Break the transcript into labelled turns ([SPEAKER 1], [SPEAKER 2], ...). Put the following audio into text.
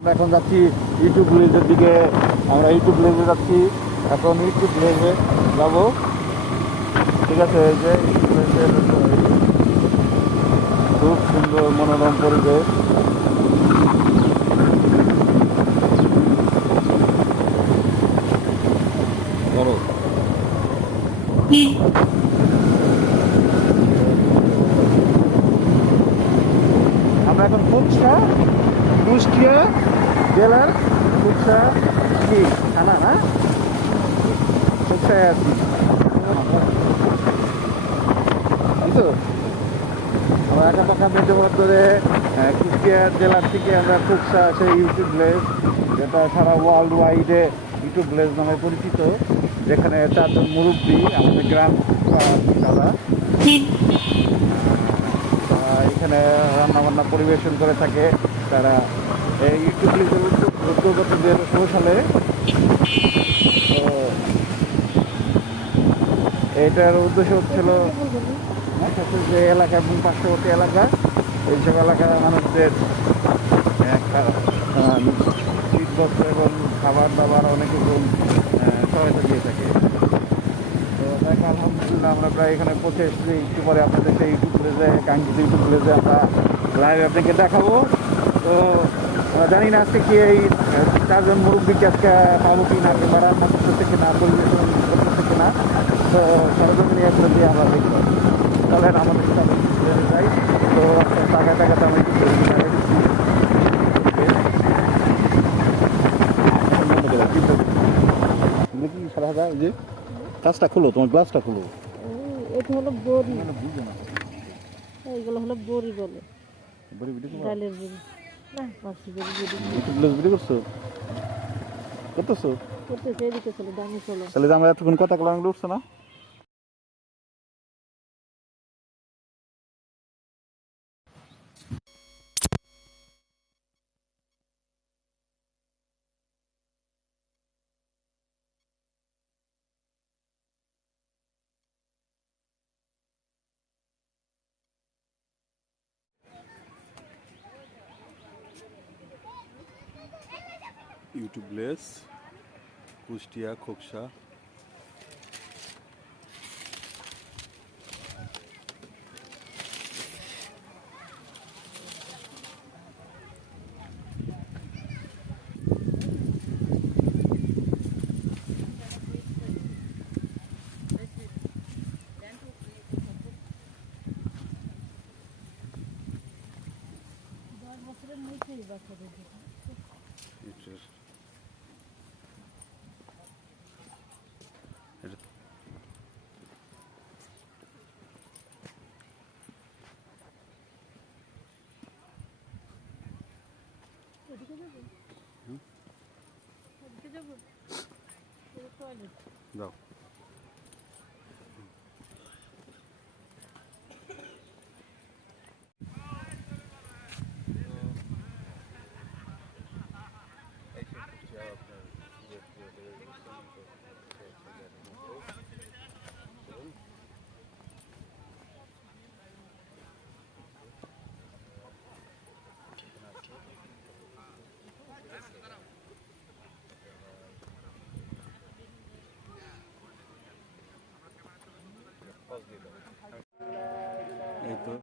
[SPEAKER 1] আমরা এখন যাচ্ছি ইউটিউব ভিলেজের দিকে। আমরা ইউটিউব ভিলেজে যাচ্ছি। এখন ইউটিউব ভিলেজে যাব। ঠিক আছে এই যে খুব সুন্দর মনোরম পরিবেশ। আমরা এখন ফুচকা কুষ্টিয়া জেলার ফুচকা কি? থানা না? ফুচকায় আছি। তো। আমরা একা টাকা মেটে ধরে কুষ্টিয়া জেলার থেকে আমরা ফুচকা আছে ইউটিউব প্লেস যেটা সারা ওয়ার্ল্ড ওয়াইডে ইউটিউব প্লেস নামে পরিচিত যেখানে চারজন মুরব্বী আমাদের গ্রাম দাদা এখানে রান্নাবান্না পরিবেশন করে থাকে। তারা লিগের উদ্যোগ গত দুই হাজার ষোলো সালে তো এইটার উদ্দেশ্য হচ্ছিল যে এলাকা এবং পার্শ্ববর্তী এলাকা এইসব এলাকার মানুষদের শীতবস্ত্র এবং খাবার দাবার অনেক আহ, সহায়তা দিয়ে থাকে। তো দেখ আলহামদুলিল্লাহ আমরা প্রায় এখানে পৌঁছে এসেছি। একটু পরে আপনাদের সেই ইউটিউব প্লেসে কাঙ্ক্ষিত ইউটিউব প্লেসে আমরা লাইভ আপনাকে দেখাবো। তো জানি না আজকে কি এই চারজন মুরব্বীকে আজকে পাবো কি না কিংবা রান্না করতেছে কিনা পরিবেশন করতেছে কিনা তো সরজমিনি এগুলো দিয়ে আমরা দেখি। তাহলে আমাদের সাথে যাই। তো টাকা টাকাতে একটু সারা হাজার? যে কাজটা খুলো তোমার গ্লাসটা খুলো।
[SPEAKER 2] এটা হলো বড়ি। এইগুলো হলো বড়ি বলে।
[SPEAKER 1] বড়ি
[SPEAKER 2] ডালের বড়ি।
[SPEAKER 1] কথা কলাম উঠছে না? ইউটিউব লেস কুষ্টিয়া খোকসা।
[SPEAKER 2] দশ বছরের